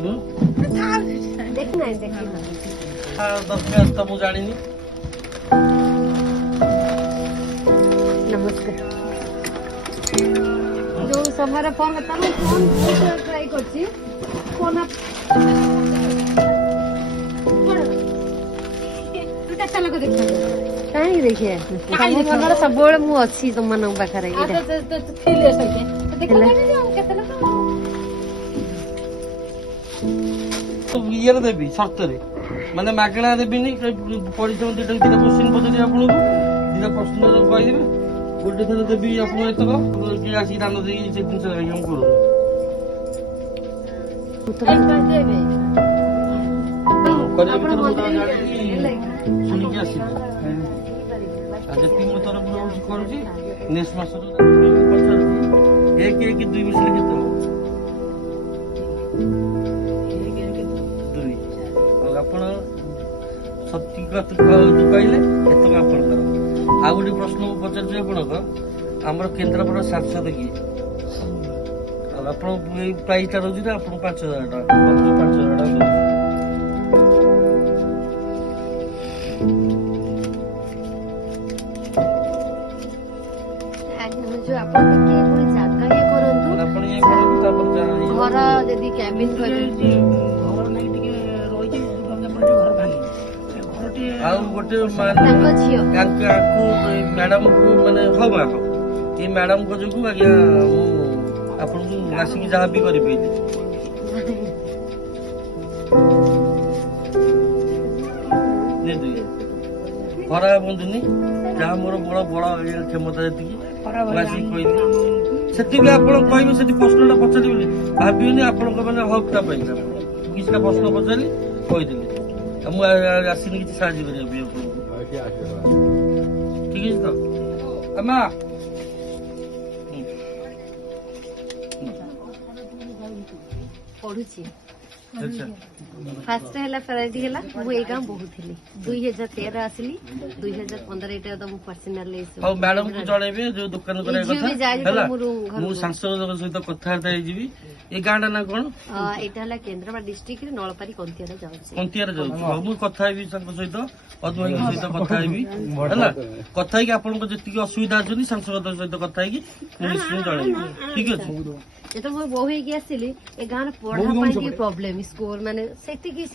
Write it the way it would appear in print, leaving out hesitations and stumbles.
देखना है तो मुझे जानी नमस्कार जो समय फोन करता हूँ फोन बहुत ट्राई करছি फोन चलो देखिए कहीं देखिए मन सब मु अच्छी तुम मन पाखे ये देवी सर्त माने मागणा देवी परिश्रम दुटा क्वेश्चन पचारि आपको दुटा प्रश्न कहीदेवे गोटे थर देवी आपको एतक किए आसिक दान दे जिन करूँ शुणिकी आसली जी मो तरफ करुच्ची नेक्स्ट मास एक दुई मिसले के ଆପଣ ସଠିକ କହିଲେ ଏତକ ଆପଣଙ୍କର ଆଉ ଗୋଟେ ପ୍ରଶ୍ନ ମୁଁ ପଚାରୁଛି ଆପଣଙ୍କ ଆମର କେନ୍ଦ୍ରାପଡ଼ା ସାଂସଦ କିଏ ଆପଣ ଏଇ ପ୍ରାଇଜଟା ରହୁଛି ନା ଆପଣ 5,000 ଟଙ୍କା 5,000 ଟଙ୍କା घर यदि कैबिन गोटे मैडम को माने हम ये मैडम को जो आज्ञा आपन आसिक जहाँ भी करें खरा बंधुनी जहाँ मोर बड़ बड़ क्षमता जी आसिक कहली से प्रश्न पचारि भाविनी आपण मैंने हकटा पाई किसी प्रश्न पचारि कहीदेली मुझे किसी साहय कर ठीक है तो अम्मा पढ़ुची फास्ट है फेराइटी है मु ए गाँव बहुत थी 2013 आसली 2015 एटा तो मु पर्सनल हां मैडम को जणेबे जो दुकान करे कथा मु सांसद सहित कथार्ता हे जीवी ए गांडा ना कोन एटा हला केन्द्रापड़ा डिस्ट्रिक्ट रे नळपारी कंतियारा जाउछ मु कथा हेबी संग सहित अदुई सहित कथा हेबी हला कथा कि आपन को जति असुविधा अछि सांसद सहित कथा कि निश्चित जणेबी ठीक अछि ये तो मो बोही की आसली ए गान पढ़ा पाई प्रॉब्लम स्कूल माने सेति की